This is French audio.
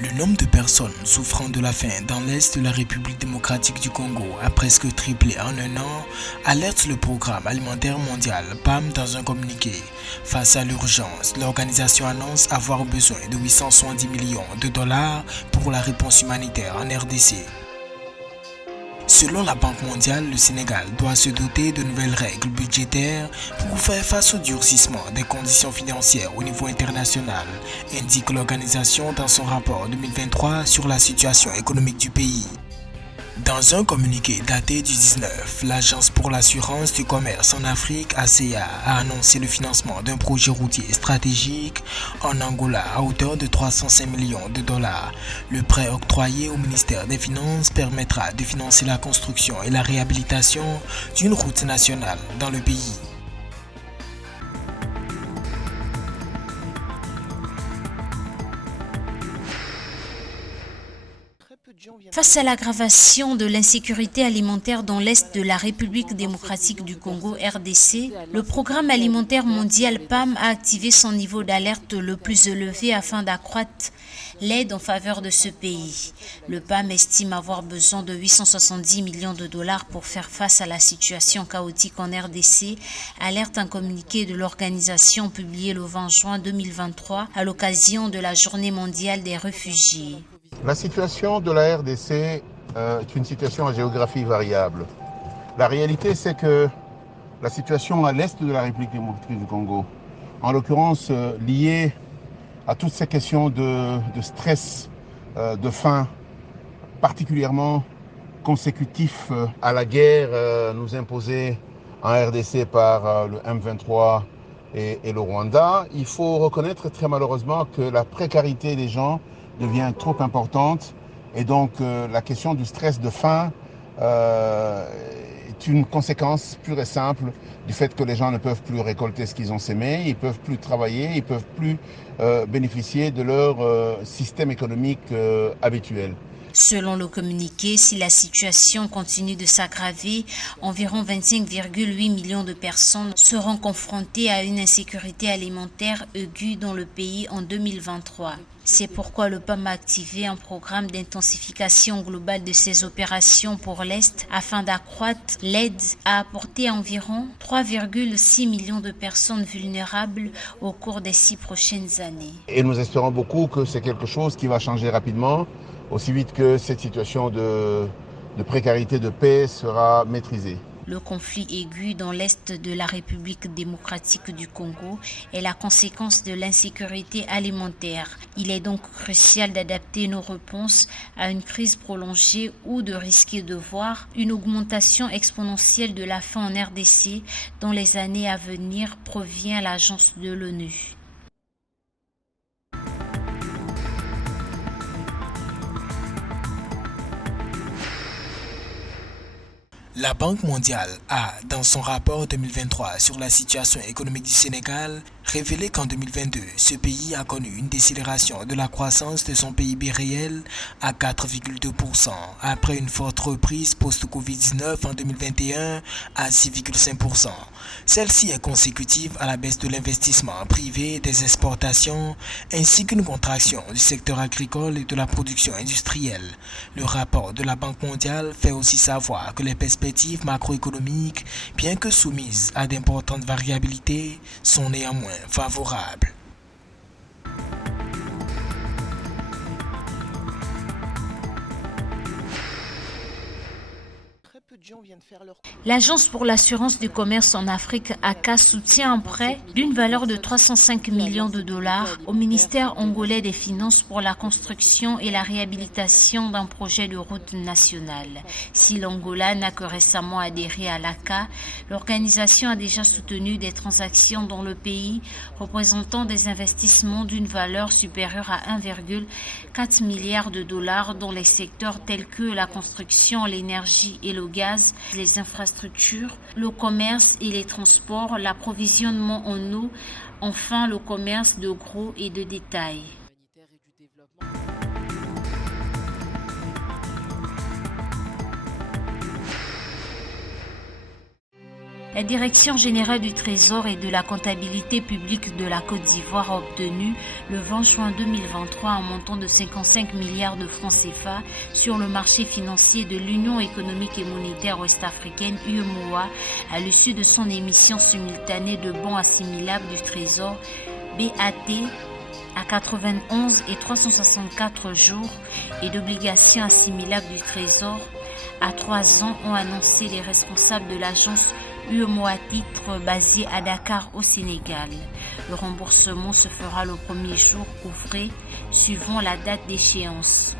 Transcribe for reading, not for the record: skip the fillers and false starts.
Le nombre de personnes souffrant de la faim dans l'Est de la République démocratique du Congo a presque triplé en un an, alerte le Programme alimentaire mondial PAM dans un communiqué. Face à l'urgence, l'organisation annonce avoir besoin de 870 millions de dollars pour la réponse humanitaire en RDC. Selon la Banque mondiale, le Sénégal doit se doter de nouvelles règles budgétaires pour faire face au durcissement des conditions financières au niveau international, indique l'organisation dans son rapport 2023 sur la situation économique du pays. Dans un communiqué daté du 19, l'Agence pour l'assurance du commerce en Afrique, ACA, a annoncé le financement d'un projet routier stratégique en Angola à hauteur de 305 millions de dollars. Le prêt octroyé au ministère des Finances permettra de financer la construction et la réhabilitation d'une route nationale dans le pays. Face à l'aggravation de l'insécurité alimentaire dans l'Est de la République démocratique du Congo, RDC, le Programme alimentaire mondial PAM a activé son niveau d'alerte le plus élevé afin d'accroître l'aide en faveur de ce pays. Le PAM estime avoir besoin de 870 millions de dollars pour faire face à la situation chaotique en RDC, alerte un communiqué de l'organisation publié le 20 juin 2023 à l'occasion de la Journée mondiale des réfugiés. La situation de la RDC est une situation à géographie variable. La réalité, c'est que la situation à l'est de la République démocratique du Congo, en l'occurrence liée à toutes ces questions de stress, de faim, particulièrement consécutif à la guerre nous imposée en RDC par le M23 et le Rwanda, il faut reconnaître très malheureusement que la précarité des gens devient trop importante et donc la question du stress de faim est une conséquence pure et simple du fait que les gens ne peuvent plus récolter ce qu'ils ont sémé, ils ne peuvent plus travailler, ils ne peuvent plus bénéficier de leur système économique habituel. Selon le communiqué, si la situation continue de s'aggraver, environ 25,8 millions de personnes seront confrontées à une insécurité alimentaire aiguë dans le pays en 2023. C'est pourquoi le PAM a activé un programme d'intensification globale de ses opérations pour l'Est afin d'accroître l'aide à apporter à environ 3,6 millions de personnes vulnérables au cours des 6 prochaines années. Et nous espérons beaucoup que c'est quelque chose qui va changer rapidement, aussi vite que cette situation de précarité, de paix sera maîtrisée. Le conflit aigu dans l'Est de la République démocratique du Congo est la conséquence de l'insécurité alimentaire. Il est donc crucial d'adapter nos réponses à une crise prolongée ou de risquer de voir une augmentation exponentielle de la faim en RDC dans les années à venir, provient l'agence de l'ONU. La Banque mondiale a, dans son rapport 2023 sur la situation économique du Sénégal, révélé qu'en 2022, ce pays a connu une décélération de la croissance de son PIB réel à 4,2%, après une forte reprise post-Covid-19 en 2021 à 6,5%. Celle-ci est consécutive à la baisse de l'investissement privé, des exportations, ainsi qu'une contraction du secteur agricole et de la production industrielle. Le rapport de la Banque mondiale fait aussi savoir que les perspectives macroéconomiques, bien que soumises à d'importantes variabilités, sont néanmoins favorables. L'Agence pour l'assurance du commerce en Afrique, ACA, soutient un prêt d'une valeur de 305 millions de dollars au ministère angolais des Finances pour la construction et la réhabilitation d'un projet de route nationale. Si l'Angola n'a que récemment adhéré à l'ACA, l'organisation a déjà soutenu des transactions dans le pays représentant des investissements d'une valeur supérieure à 1,4 milliard de dollars dans les secteurs tels que la construction, l'énergie et le gaz, les infrastructures, le commerce et les transports, l'approvisionnement en eau, enfin le commerce de gros et de détail. La Direction générale du Trésor et de la comptabilité publique de la Côte d'Ivoire a obtenu le 20 juin 2023 un montant de 55 milliards de francs CFA sur le marché financier de l'Union économique et monétaire ouest-africaine UEMOA à l'issue de son émission simultanée de bons assimilables du Trésor BAT à 91 et 364 jours et d'obligations assimilables du Trésor à 3 ans, ont annoncé les responsables de l'agence UEMOA Titres basée à Dakar au Sénégal. Le remboursement se fera le premier jour ouvré suivant la date d'échéance.